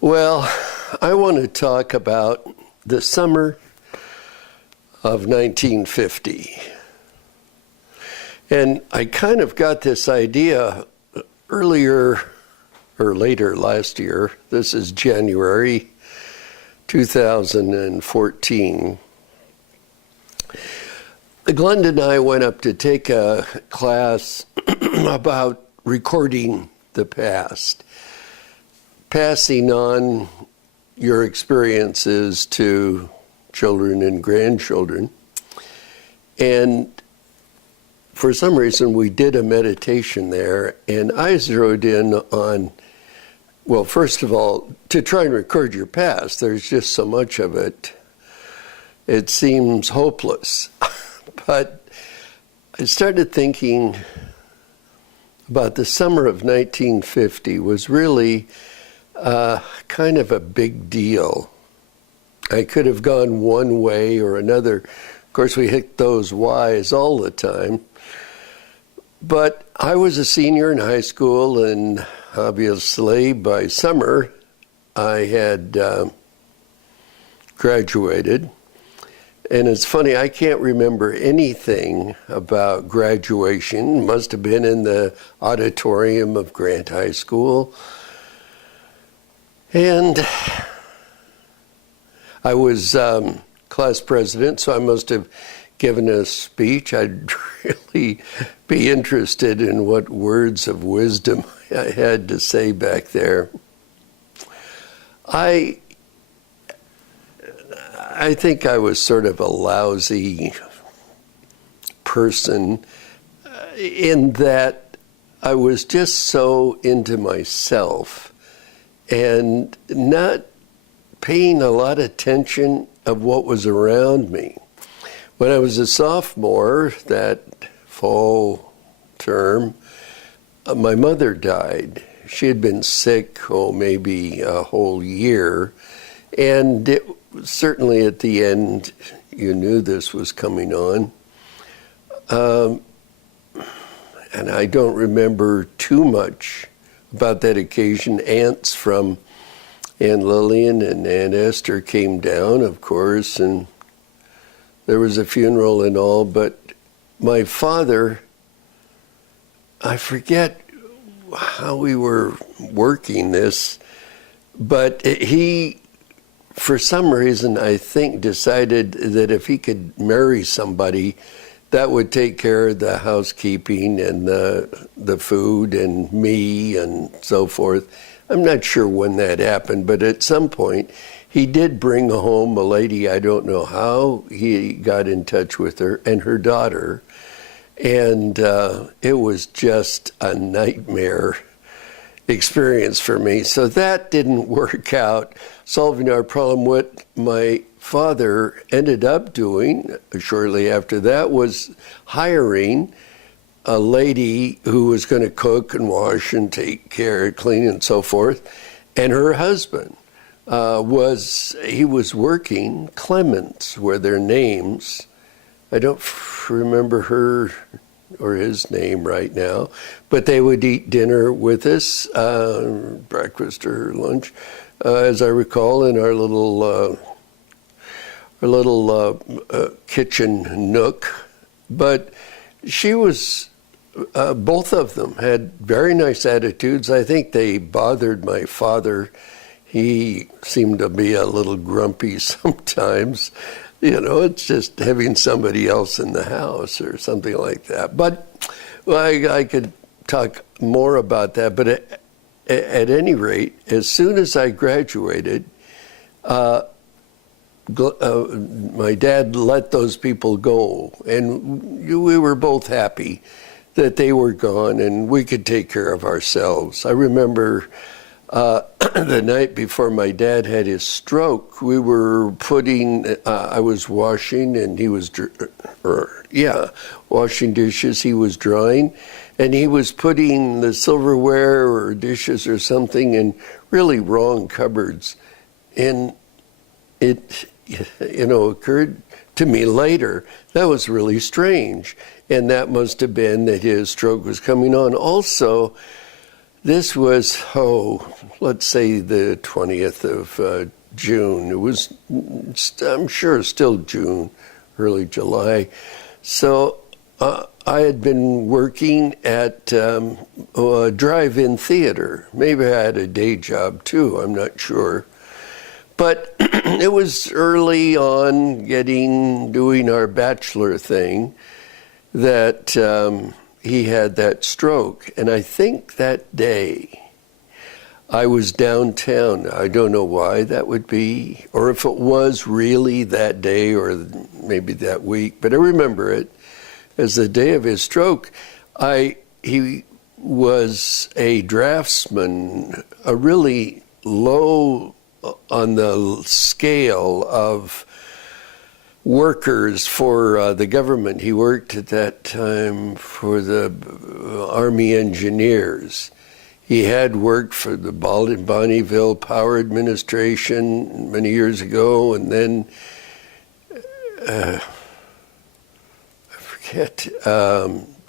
Well, I want to talk about the summer of 1950. And I kind of got this idea earlier or later last year. This is January 2014. Glenda and I went up to take a class about recording the past, passing on your experiences to children and grandchildren. And for some reason, we did a meditation there, and I zeroed in on, well, first of all, to try and record your past. There's just so much of it. It seems hopeless. But I started thinking about the summer of 1950 was really kind of a big deal. I could have gone one way or another. Of course, we hit those Y's all the time. But I was a senior in high school, and obviously by summer I had graduated. And it's funny, I can't remember anything about graduation. It must have been in the auditorium of Grant High School. And I was class president, so I must have given a speech. I'd really be interested in what words of wisdom I had to say back there. I think I was sort of a lousy person in that I was just so into myself and not paying a lot of attention of what was around me. When I was a sophomore, that fall term, my mother died. She had been sick, maybe a whole year, and it certainly at the end, you knew this was coming on. And I don't remember too much about that occasion. Aunts from Aunt Lillian and Aunt Esther came down, of course, and there was a funeral and all. But my father, I forget how we were working this, but he, for some reason, I think, decided that if he could marry somebody, that would take care of the housekeeping and the food and me and so forth. I'm not sure when that happened, but at some point, he did bring home a lady. I don't know how he got in touch with her and her daughter, and it was just a nightmare experience for me. So that didn't work out, solving our problem. What my father ended up doing shortly after that was hiring a lady who was going to cook and wash and take care, clean and so forth. And her husband he was working, Clements were their names. I don't remember her or his name right now, but they would eat dinner with us, breakfast or lunch, as I recall, in our little kitchen nook. But she was, both of them had very nice attitudes. I think they bothered my father. He seemed to be a little grumpy sometimes. You know, it's just having somebody else in the house or something like that. But I could talk more about that. But at any rate, as soon as I graduated, my dad let those people go. And we were both happy that they were gone and we could take care of ourselves. I remember the night before my dad had his stroke, we were I was washing and he was, washing dishes, he was drying, and he was putting the silverware or dishes or something in really wrong cupboards. And it, occurred to me later, that was really strange. And that must have been that his stroke was coming on. Also, This was, let's say the 20th of June. It was, I'm sure, still June, early July. So I had been working at a drive-in theater. Maybe I had a day job too, I'm not sure. But it was early on doing our bachelor thing that he had that stroke. And I think that day I was downtown. I don't know why that would be, or if it was really that day or maybe that week, but I remember it as the day of his stroke. He was a draftsman, a really low on the scale of workers for the government. He worked at that time for the Army Engineers. He had worked for the Bonneville Power Administration many years ago, and then I forget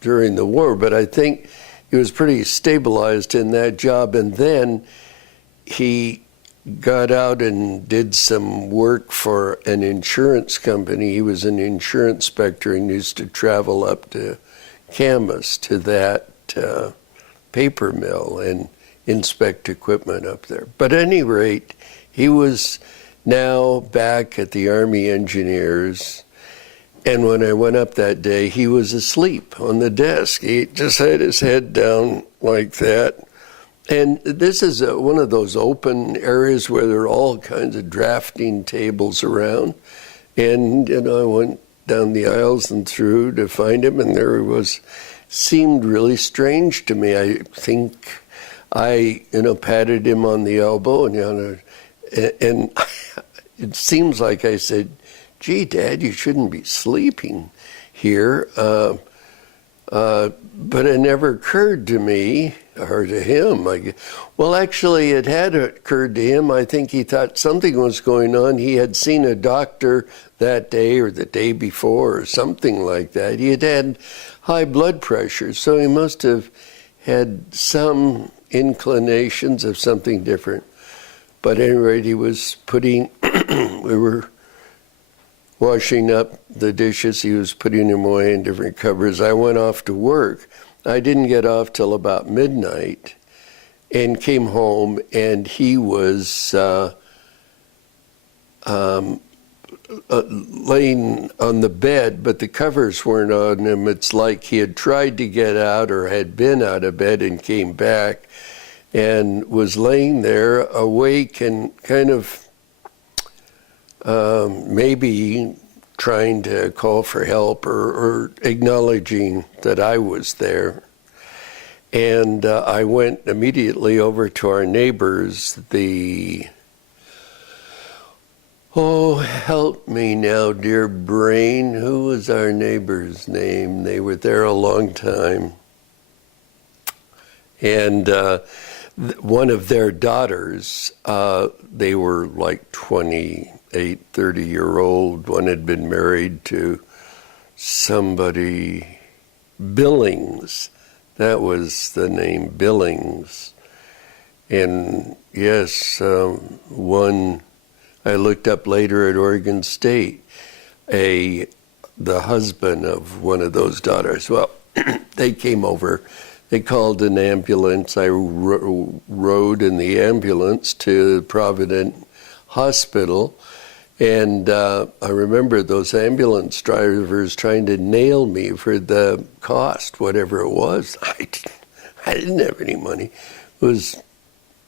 during the war, but I think he was pretty stabilized in that job. And then he got out and did some work for an insurance company. He was an insurance inspector and used to travel up to Camas to that paper mill and inspect equipment up there. But at any rate, he was now back at the Army Engineers. And when I went up that day, he was asleep on the desk. He just had his head down like that. And this is one of those open areas where there are all kinds of drafting tables around. And I went down the aisles and through to find him, and there he was. Seemed really strange to me. I think I, patted him on the elbow, and it seems like I said, "Gee, Dad, you shouldn't be sleeping here." But it never occurred to me, or to him. Well, actually, it had occurred to him. I think he thought something was going on. He had seen a doctor that day or the day before or something like that. He had high blood pressure, so he must have had some inclinations of something different. But at any rate, he was we were washing up the dishes. He was putting them away in different cupboards. I went off to work. I didn't get off till about midnight and came home, and he was laying on the bed, but the covers weren't on him. It's like he had tried to get out or had been out of bed and came back and was laying there awake and kind of maybe trying to call for help or acknowledging that I was there. And I went immediately over to our neighbors, oh, help me now, dear brain. Who was our neighbor's name? They were there a long time. And one of their daughters, they were like 28, 30-year-old. One had been married to somebody, Billings. That was the name, Billings. And yes, one I looked up later at Oregon State, the husband of one of those daughters. Well, they came over. They called an ambulance. I rode in the ambulance to Providence Hospital. And I remember those ambulance drivers trying to nail me for the cost, whatever it was. I didn't have any money. It was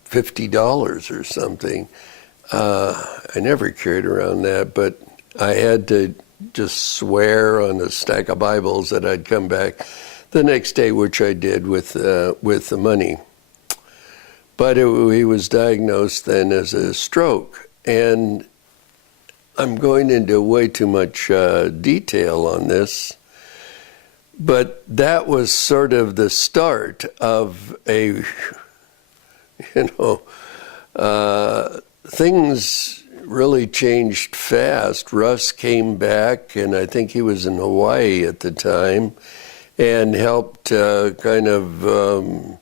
$50 or something. I never carried around that, but I had to just swear on a stack of Bibles that I'd come back the next day, which I did with the money. But he was diagnosed then as a stroke, and I'm going into way too much detail on this, but that was sort of the start of things really changed fast. Russ came back, and I think he was in Hawaii at the time, and helped kind of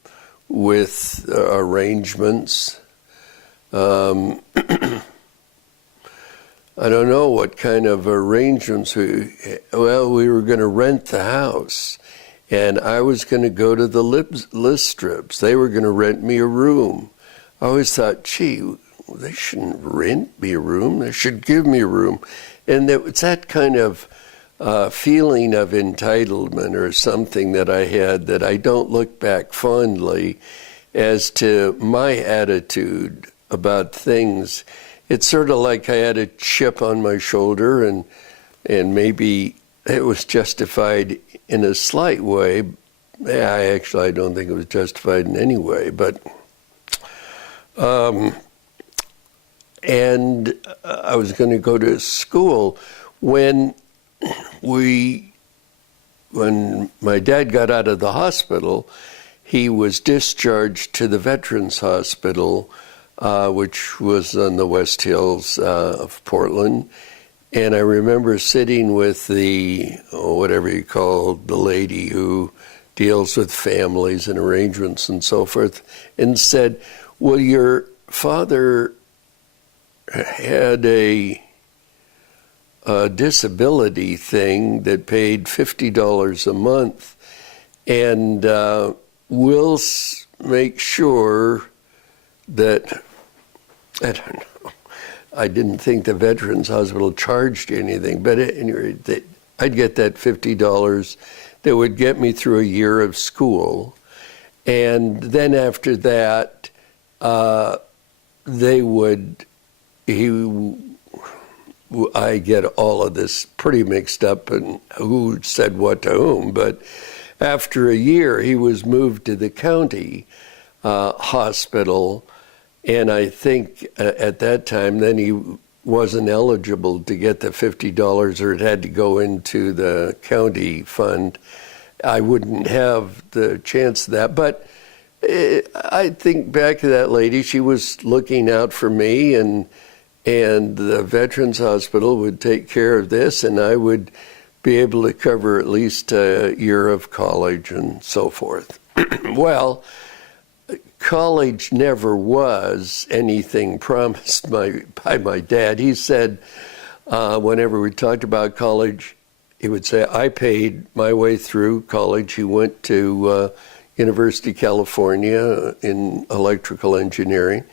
with arrangements. I don't know what kind of arrangements we were going to rent the house, and I was going to go to the list strips. They were going to rent me a room. I always thought, gee, they shouldn't rent me a room. They should give me a room. And it's that kind of feeling of entitlement or something that I had that I don't look back fondly as to my attitude about things. It's sort of like I had a chip on my shoulder, and maybe it was justified in a slight way. I don't think it was justified in any way, but and I was going to go to school when my dad got out of the hospital. He was discharged to the Veterans Hospital, which was on the West Hills of Portland. And I remember sitting with whatever you call the lady who deals with families and arrangements and so forth, and said, well, your father had a disability thing that paid $50 a month, and we'll make sure that, I don't know, I didn't think the Veterans Hospital charged anything, but at any rate, I'd get that $50 that would get me through a year of school. And then after that, I get all of this pretty mixed up and who said what to whom, but after a year, he was moved to the county hospital, and I think at that time, then he wasn't eligible to get the $50, or it had to go into the county fund. I wouldn't have the chance of that, but I think back to that lady. She was looking out for me, and the Veterans Hospital would take care of this, and I would be able to cover at least a year of college and so forth. Well, college never was anything promised by my dad. He said, whenever we talked about college, he would say, I paid my way through college. He went to University of California in electrical engineering.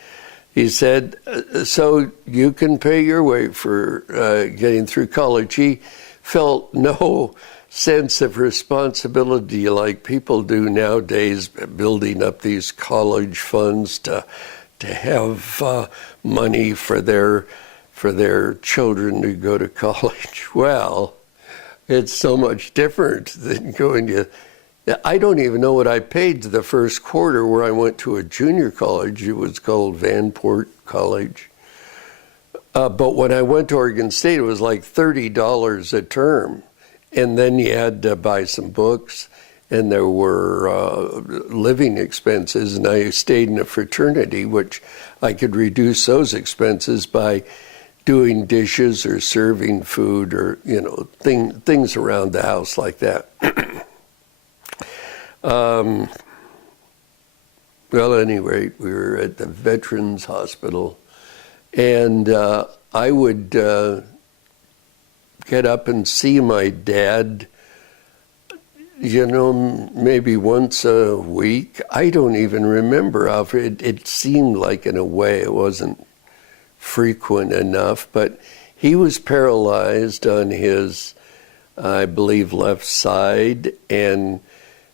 He said, so you can pay your way for getting through college. He felt no sense of responsibility like people do nowadays, building up these college funds to have money for their children to go to college. Well, it's so much different than going to. I don't even know what I paid the first quarter where I went to a junior college. It was called Vanport College. But when I went to Oregon State, it was like $30 a term. And then you had to buy some books, and there were living expenses. And I stayed in a fraternity, which I could reduce those expenses by doing dishes or serving food or, things around the house like that. Well, at any rate, we were at the Veterans Hospital, and I would get up and see my dad, maybe once a week. I don't even remember how it seemed like, in a way, it wasn't frequent enough, but he was paralyzed on his, I believe, left side, and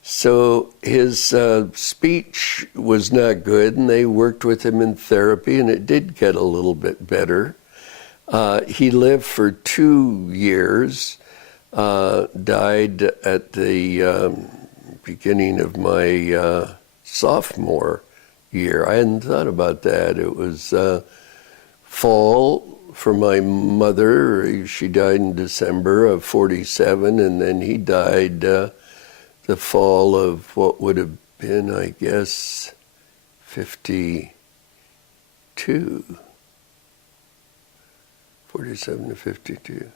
so his speech was not good, and they worked with him in therapy, and it did get a little bit better. He lived for 2 years, died at the beginning of my sophomore year. I hadn't thought about that. It was fall for my mother. She died in December of 47, and then he died the fall of what would have been, I guess, 52. 47 to 52.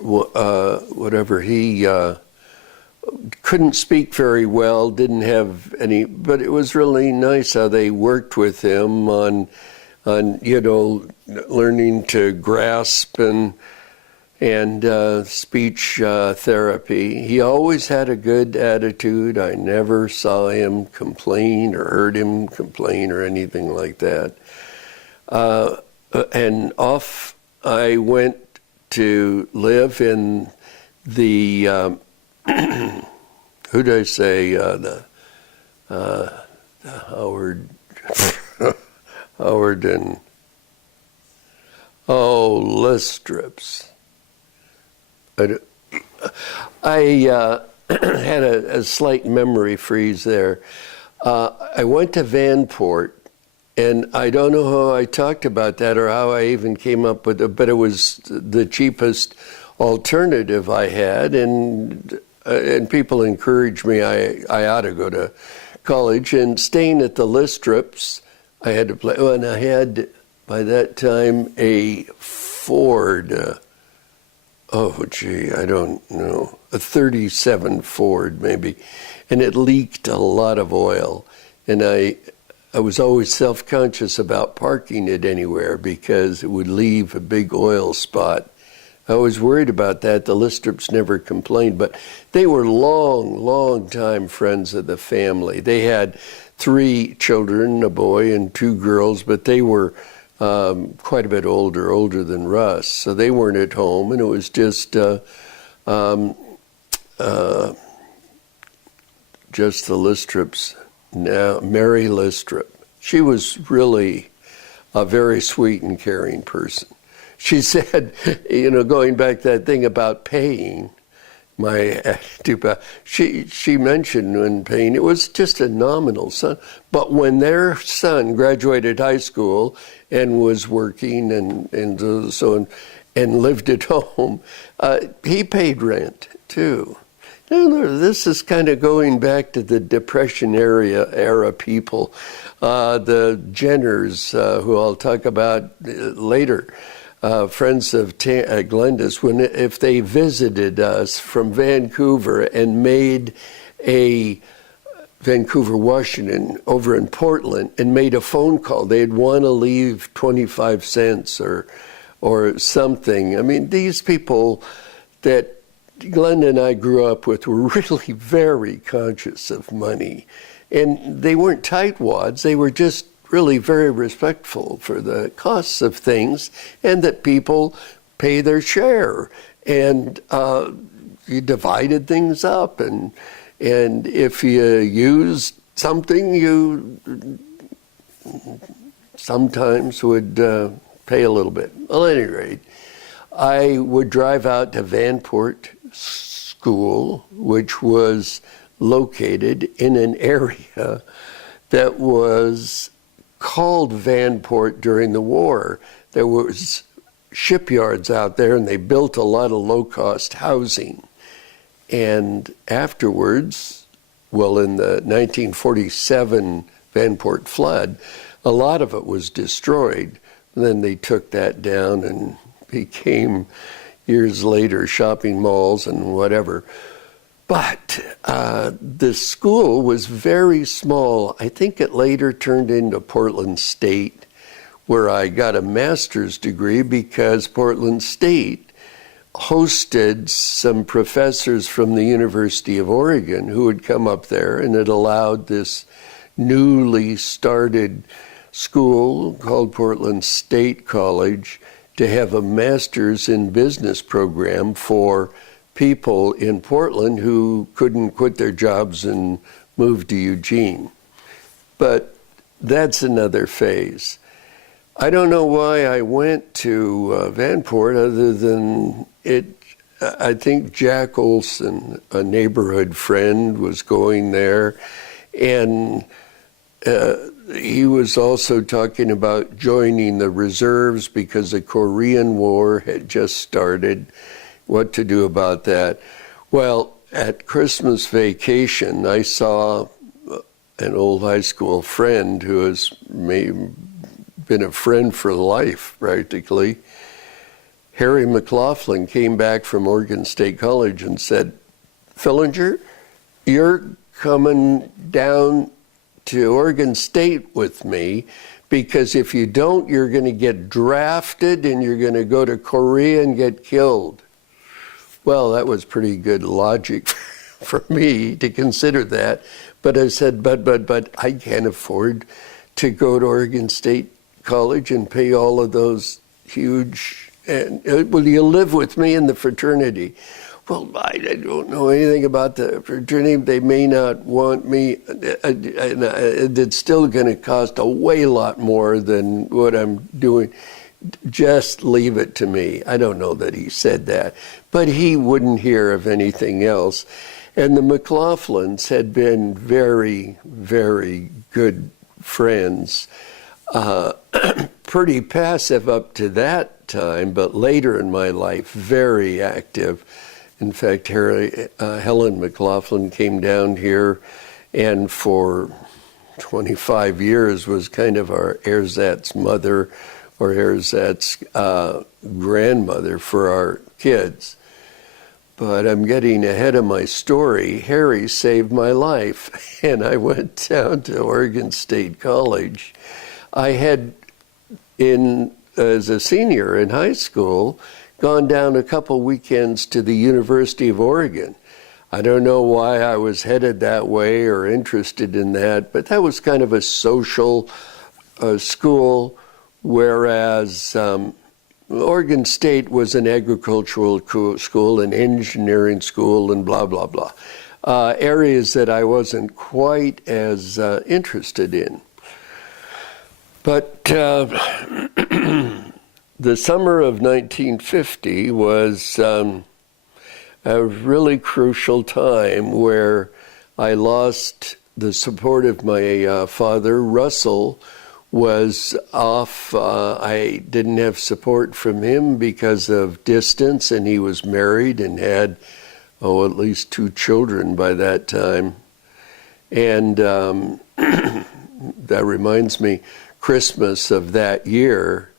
Whatever, he couldn't speak very well, didn't have any, but it was really nice how they worked with him on learning to grasp and speech therapy. He always had a good attitude. I never saw him complain or heard him complain or anything like that. And off I went to live in the, who did I say, the Howard, Howard and, Listrips. I had a slight memory freeze there. I went to Vanport, and I don't know how I talked about that or how I even came up with it, but it was the cheapest alternative I had, and people encouraged me I ought to go to college. And staying at the Listrips, I had to play, and I had, by that time, a Ford, I don't know, a 37 Ford maybe, and it leaked a lot of oil. And I was always self-conscious about parking it anywhere because it would leave a big oil spot. I was worried about that. The Listrips never complained, but they were long time friends of the family. They had 3 children, a boy and 2 girls, but they were quite a bit older than Russ, so they weren't at home, and it was just the Listrips. Now, Mary Listrip, she was really a very sweet and caring person. She said, going back to that thing about paying, my attitude, she mentioned when paying, it was just a nominal sum. But when their son graduated high school and was working and so on, and lived at home, he paid rent too. This is kind of going back to the Depression era people, the Jenners, who I'll talk about later. Friends of Glenda's, if they visited us from Vancouver and made a Vancouver, Washington, over in Portland, and made a phone call, they'd want to leave 25 cents or something. I mean, these people that Glenda and I grew up with were really very conscious of money, and they weren't tightwads. They were just really very respectful for the costs of things, and that people pay their share, and you divided things up, and if you used something, you sometimes would pay a little bit. Well, at any rate, I would drive out to Vanport School, which was located in an area that was called Vanport during the war. There was shipyards out there, and they built a lot of low-cost housing. And afterwards, well, in the 1947 Vanport flood, a lot of it was destroyed. And then they took that down and became, years later, shopping malls and whatever. But the school was very small. I think it later turned into Portland State, where I got a master's degree because Portland State hosted some professors from the University of Oregon who would come up there, and it allowed this newly started school called Portland State College to have a master's in business program for people in Portland who couldn't quit their jobs and move to Eugene. But that's another phase. I don't know why I went to Vanport other than I think Jack Olson, a neighborhood friend, was going there, and he was also talking about joining the reserves because the Korean War had just started. What to do about that? Well, at Christmas vacation, I saw an old high school friend who has been a friend for life, practically. Harry McLaughlin came back from Oregon State College and said, "Fillinger, you're coming down to Oregon State with me, because if you don't, you're going to get drafted and you're going to go to Korea and get killed. Well, that was pretty good logic for me to consider that. But I said, but I can't afford to go to Oregon State College and pay all of those huge, and will you live with me in the fraternity? Well, I don't know anything about the fraternity. They may not want me. It's still going to cost a way lot more than what I'm doing. Just leave it to me. I don't know that he said that, but he wouldn't hear of anything else. And the McLaughlins had been very, very good friends. Pretty passive up to that time, but later in my life, very active. In fact, Helen McLaughlin came down here and for 25 years was kind of our ersatz mother or ersatz grandmother for our kids. But I'm getting ahead of my story. Harry saved my life, and I went down to Oregon State College. I had, as a senior in high school, gone down a couple weekends to the University of Oregon. I don't know why I was headed that way or interested in that, but that was kind of a social school, whereas Oregon State was an agricultural school, an engineering school, and blah, blah, blah. Areas that I wasn't quite as interested in. But the summer of 1950 was a really crucial time where I lost the support of my father. Russell was off. I didn't have support from him because of distance, and he was married and had, at least 2 children by that time. And that reminds me, Christmas of that year,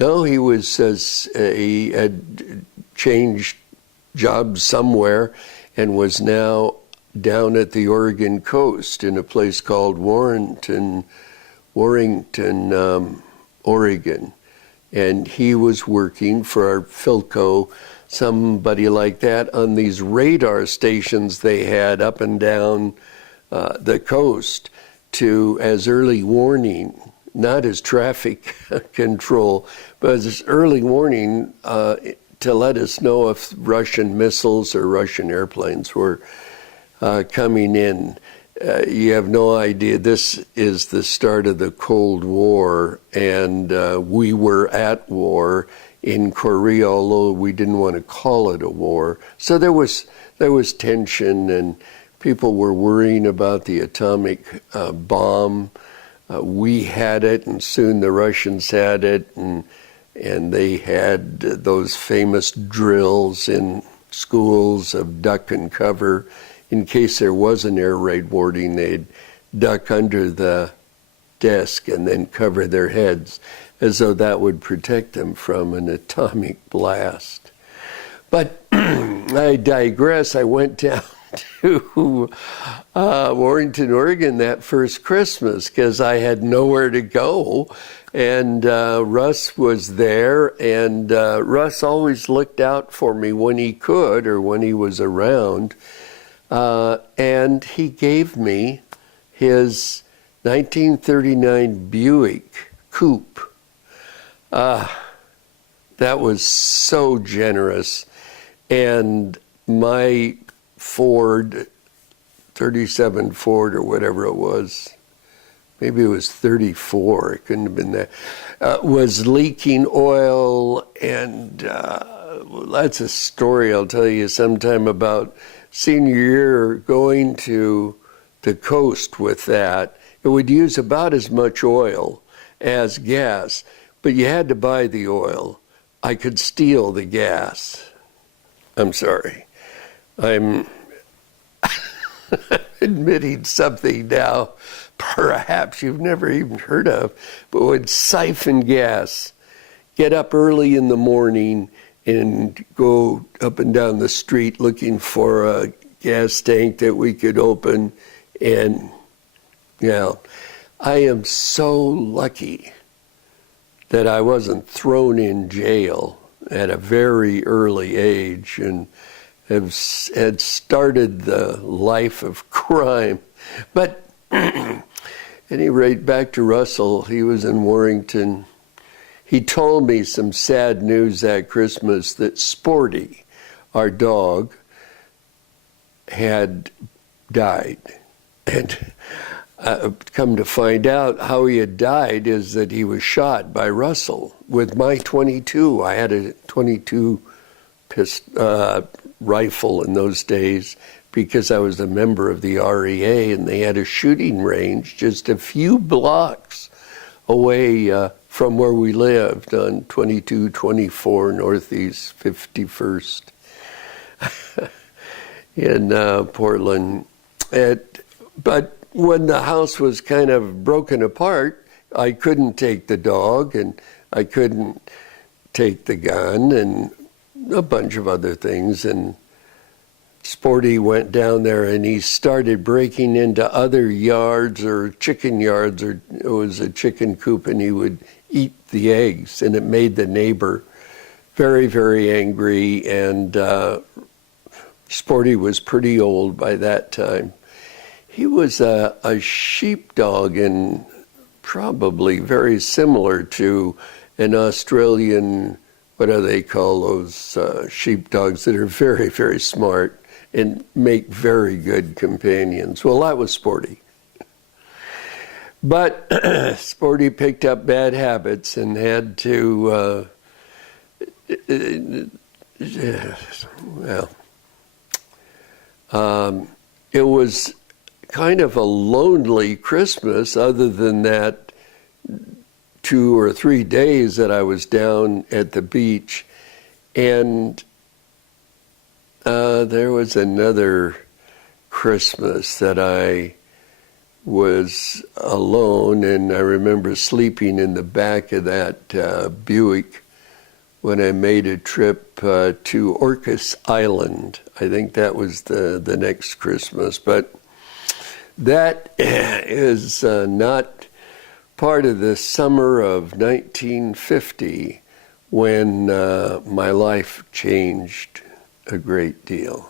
no, he had changed jobs somewhere and was now down at the Oregon coast in a place called Warrington, Oregon. And he was working for our Philco, somebody like that, on these radar stations they had up and down the coast as early warning, not as traffic control, but as early warning to let us know if Russian missiles or Russian airplanes were coming in. You have no idea. This is the start of the Cold War, and we were at war in Korea, although we didn't want to call it a war. So there was tension, and people were worrying about the atomic bomb. We had it, and soon the Russians had it, and they had those famous drills in schools of duck and cover. In case there was an air raid warning, they'd duck under the desk and then cover their heads, as though that would protect them from an atomic blast. But I digress. I went down to Warrington, Oregon that first Christmas because I had nowhere to go, and Russ was there, and Russ always looked out for me when he could or when he was around, and he gave me his 1939 Buick Coupe. That was so generous, and my Ford, 37 Ford or whatever it was, maybe it was 34, it couldn't have been that, was leaking oil, and that's a story I'll tell you sometime about senior year going to the coast with that. It would use about as much oil as gas, but you had to buy the oil. I could steal the gas. I'm sorry. I'm admitting something now perhaps you've never even heard of, but would siphon gas, get up early in the morning and go up and down the street looking for a gas tank that we could open. And, I am so lucky that I wasn't thrown in jail at a very early age and had started the life of crime. But at any rate, back to Russell, he was in Warrington. He told me some sad news that Christmas that Sporty, our dog, had died. And come to find out how he had died is that he was shot by Russell with my .22. I had a .22 rifle in those days because I was a member of the REA, and they had a shooting range just a few blocks away from where we lived on 2224 Northeast 51st in Portland. But when the house was kind of broken apart, I couldn't take the dog, and I couldn't take the gun, and a bunch of other things. And Sporty went down there, and he started breaking into other yards or chicken yards, or it was a chicken coop, and he would eat the eggs, and it made the neighbor very, very angry. And Sporty was pretty old by that time. He was a sheepdog, and probably very similar to an Australian, what do they call those sheepdogs that are very, very smart and make very good companions. Well, that was Sporty. But Sporty picked up bad habits and had to, it was kind of a lonely Christmas, other than that 2 or 3 days that I was down at the beach. And there was another Christmas that I was alone, and I remember sleeping in the back of that Buick when I made a trip to Orcas Island. I think that was the next Christmas. But that is not part of the summer of 1950 when my life changed a great deal.